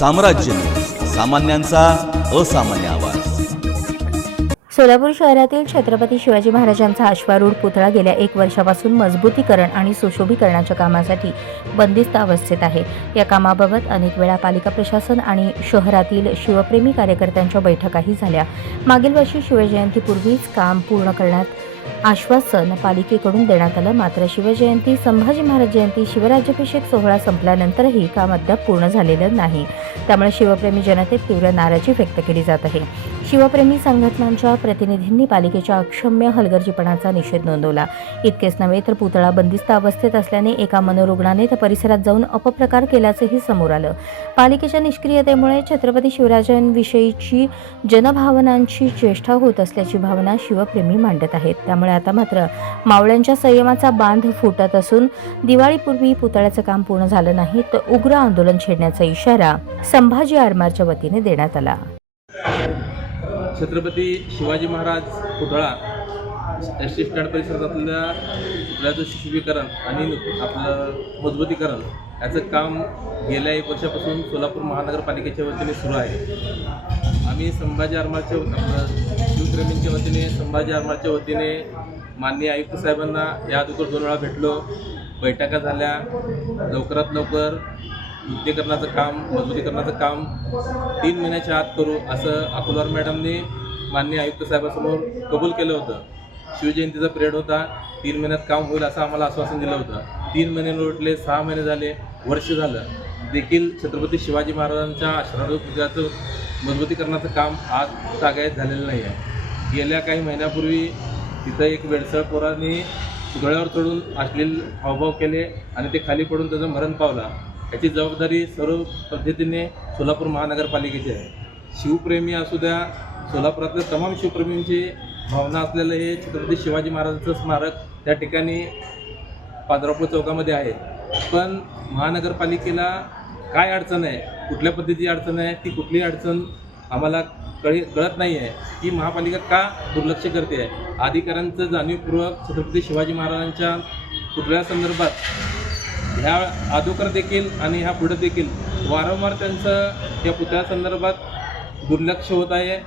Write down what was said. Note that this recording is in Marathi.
साम्राज्य. सामान्यांचा असामान्य आवाज. सोलापूर शहरातील छत्रपती शिवाजी महाराजांचा अश्वारूढ पुतळा गेल्या एक वर्षापासून मजबूतीकरण आणि सुशोभीकरणाच्या कामासाठी बंदिस्त अवस्थेत आहे. या कामाबाबत अनेक वेळा पालिका प्रशासन आणि शहरातील शिवप्रेमी कार्यकर्त्यांच्या बैठकाही झाल्या. मागील वर्षी शिवजयंतीपूर्वीच काम पूर्ण करण्यात आश्वासन पालिकेकडून देण्यात आलं. मात्र शिवजयंती संभाजी महाराज जयंती शिवराज्याभिषेक सोहळा संपल्यानंतरही काम अद्याप पूर्ण झालेलं नाही. त्यामुळे शिवप्रेमी जनतेत तीव्र नाराजी व्यक्त केली जात आहे. शिवप्रेमी संघटनांच्या प्रतिनिधींनी पालिकेच्या अक्षम्य हलगर्जीपणाचा निषेध नोंदवला. इतकेच नव्हे तर पुतळा बंदिस्त अवस्थेत असल्याने एका मनोरुग्णाने त्या परिसरात जाऊन अपप्रकार केल्याचंही समोर आलं. पालिकेच्या निष्क्रियतेमुळे छत्रपती शिवराजांविषयीची जनभावनांची चेष्टा होत असल्याची भावना शिवप्रेमी मांडत आहेत. त्यामुळे आता मात्र मावळ्यांच्या संयमाचा बांध फुटत असून दिवाळीपूर्वी पुतळ्याचं काम पूर्ण झालं नाही तर उग्र आंदोलन छेडण्याचा इशारा संभाजी आरमारच्या वतीने देण्यात आला. छत्रपती शिवाजी महाराज पुतळा एस टी स्टँड परिसरातल्या पुतळ्याचं शिशुभीकरण आणि आपलं मजबूतीकरण याचं काम गेल्या एक वर्षापासून सोलापूर महानगरपालिकेच्या वतीने सुरू आहे. आम्ही संभाजी आरमारच्या आपलं शिवप्रेमींच्या वतीने संभाजी आरमारच्या वतीने माननीय आयुक्त साहेबांना या अगोदर दोन वेळा भेटलो. बैठका झाल्या. लवकरात लवकर युद्धीकरणाचं काम मजबूतीकरणाचं काम तीन महिन्याच्या आत करू असं अकोलवार मॅडमने माननीय आयुक्त साहेबांसमोर कबूल केलं होतं. शिवजयंतीचा पिरियड होता तीन महिन्यात काम होईल असं आम्हाला आश्वासन दिलं होतं. तीन महिने लोटले सहा महिने झाले वर्ष झालं. देखील छत्रपती शिवाजी महाराजांच्या आश्रमाचं मजबूतीकरणाचं काम आज तागायत झालेलं नाही आहे. गेल्या काही महिन्यापूर्वी तिथं एक वेडसळ पोरांनी गळ्यावर चढून असलेले हावभाव केले आणि ते खाली पडून त्याचं मरण पावला. याची जबाबदारी सर्व पद्धतीने सोलापूर महानगरपालिकेची आहे. शिवप्रेमी असू द्या सोलापुरातल्या तमाम शिवप्रेमींची भावना असलेलं हे छत्रपती शिवाजी महाराजांचं स्मारक त्या ठिकाणी पादरापूर चौकामध्ये आहे. पण महानगरपालिकेला काय अडचण आहे? कुठल्या पद्धतीची अडचण आहे? ती कुठली अडचण आम्हाला कळी कळत नाही आहे की महापालिका का दुर्लक्ष करते? आहे अधिकाऱ्यांचं जाणीवपूर्वक छत्रपती शिवाजी महाराजांच्या कुठल्या संदर्भात ह्या अगोदर देखील आणि ह्या पुढे देखील वारंवार त्यांचं या पुतळ्यासंदर्भात दुर्लक्ष होत आहे.